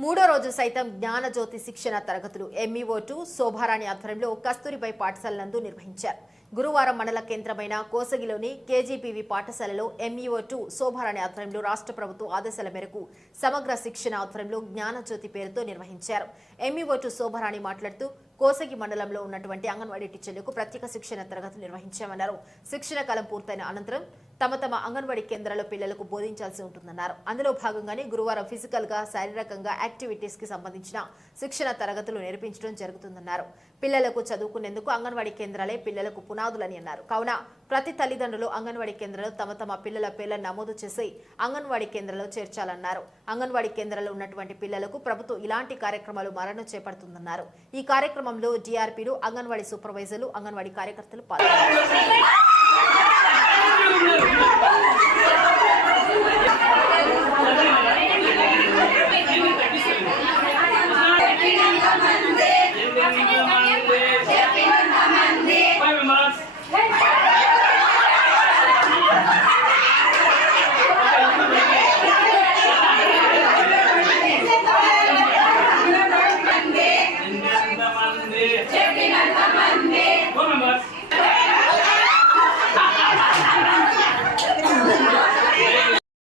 మూడో రోజు సైతం జ్ఞానజ్యోతి శిక్షణ తరగతులు ఎంఈఓ టూ శోభారాణి ఆధ్వర్యంలో కస్తూరిబై పాఠశాల నందు నిర్వహించారు. గురువారం మండల కేంద్రమైన కోసగిలోని కేజీపీవీ పాఠశాలలో ఎంఈఓ టూ శోభారాణి ఆధ్వర్యంలో రాష్ట్ర ప్రభుత్వం ఆదేశాల మేరకు సమగ్ర శిక్షణ ఆధ్వర్యంలో జ్ఞానజ్యోతి పేరుతో నిర్వహించారు. ఎంఈఓ టూ శోభారాణి మాట్లాడుతూ కోసగి మండలంలో ఉన్నటువంటి అంగన్వాడీ టీచర్లకు ప్రత్యేక శిక్షణ తరగతులు నిర్వహించామన్నారు. శిక్షణ కాలం పూర్తయిన అనంతరం తమ తమ అంగన్వాడీ కేంద్రాల్లో పిల్లలకు బోధించాల్సి ఉంటుందన్నారు. అందులో భాగంగానే గురువారం ఫిజికల్గా శారీరకంగా యాక్టివిటీస్కి సంబంధించిన శిక్షణ తరగతులు నేర్పించడం జరుగుతుందన్నారు. పిల్లలకు చదువుకునేందుకు అంగన్వాడీ కేంద్రాలే పిల్లలకు పునాదులని అన్నారు. కావున ప్రతి తల్లిదండ్రులు అంగన్వాడీ కేంద్రాలు తమ తమ పిల్లల పేర్లను నమోదు చేసి అంగన్వాడీ కేంద్రాల్లో చేర్చాలన్నారు. అంగన్వాడీ కేంద్రాల్లో ఉన్నటువంటి పిల్లలకు ప్రభుత్వం ఇలాంటి కార్యక్రమాలు మరణం చేపడుతుందన్నారు. ఈ కార్యక్రమంలో డిఆర్పీలు అంగన్వాడీ సూపర్వైజర్లు అంగన్వాడీ కార్యకర్తలు పాల్గొన్నారు.